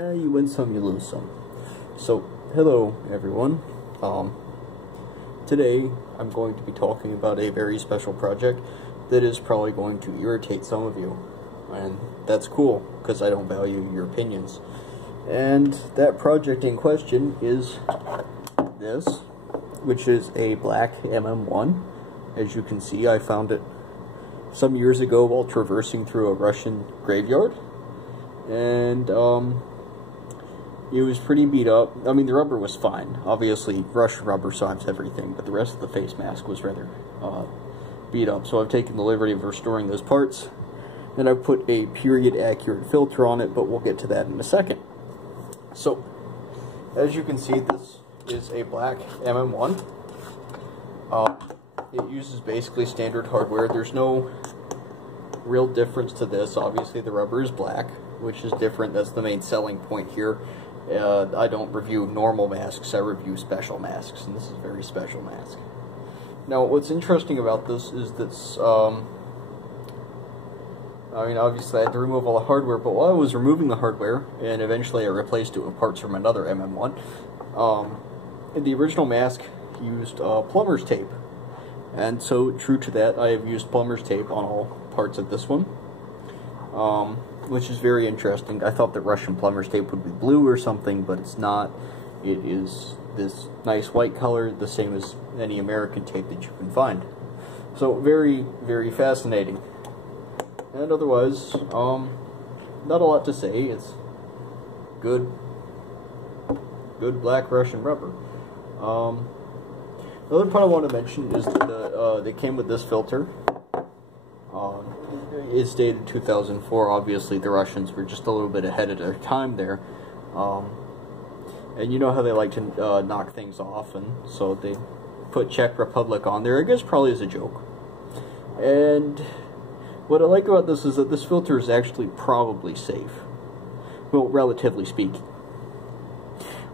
You win some, you lose some. So, hello everyone. Today I'm going to be talking about a very special project that is probably going to irritate some of you. And that's cool, because I don't value your opinions. And that project in question is this, which is a black MM-1. As you can see, I found it some years ago while traversing through a Russian graveyard. And it was pretty beat up. I mean, the rubber was fine. Obviously, Russian rubber solves everything, but the rest of the face mask was rather beat up. So I've taken the liberty of restoring those parts, and I've put a period-accurate filter on it, but we'll get to that in a second. So, as you can see, this is a black MM-1. It uses basically standard hardware. There's no real difference to this. Obviously, the rubber is black, which is different. That's the main selling point here. I don't review normal masks, I review special masks, and this is a very special mask. Now, what's interesting about this is that, I mean, obviously I had to remove all the hardware, but while I was removing the hardware, and eventually I replaced it with parts from another MM-1, the original mask used plumber's tape. And so, true to that, I have used plumber's tape on all parts of this one. Which is very interesting. I thought that Russian plumber's tape would be blue or something, but it's not. It is this nice white color, the same as any American tape that you can find. So very, very fascinating. And otherwise, not a lot to say. It's good black Russian rubber. The other part I want to mention is that they came with this filter. It's dated 2004. Obviously, the Russians were just a little bit ahead of their time there. And you know how they like to knock things off, and so they put Czech Republic on there, I guess probably as a joke. And what I like about this is that this filter is actually probably safe. Well, relatively speaking.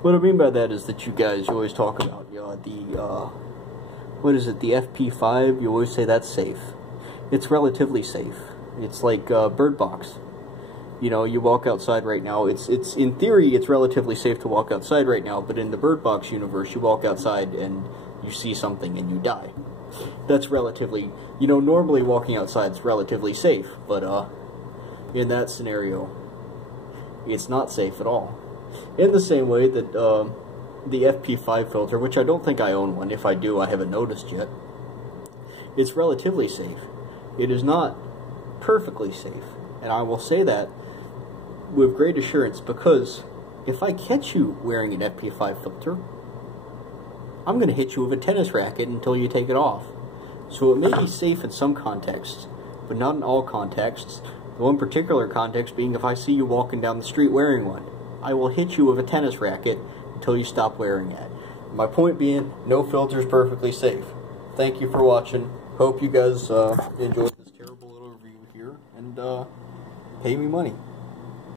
What I mean by that is that you always talk about what is it, the FP5, you always say that's safe. It's relatively safe. It's like Bird Box. You know, you walk outside right now, it's in theory, it's relatively safe to walk outside right now, but in the Bird Box universe, you walk outside and you see something and you die. That's relatively, you know, normally walking outside is relatively safe, but in that scenario, it's not safe at all. In the same way that the FP5 filter, which I don't think I own one, if I do, I haven't noticed yet, it's relatively safe. It is not perfectly safe, and I will say that with great assurance, because if I catch you wearing an FP5 filter, I'm going to hit you with a tennis racket until you take it off. So it may be safe in some contexts, but not in all contexts. The one particular context being if I see you walking down the street wearing one, I will hit you with a tennis racket until you stop wearing it. My point being, no filter is perfectly safe. Thank you for watching. Hope you guys enjoyed this terrible little review here, and pay me money.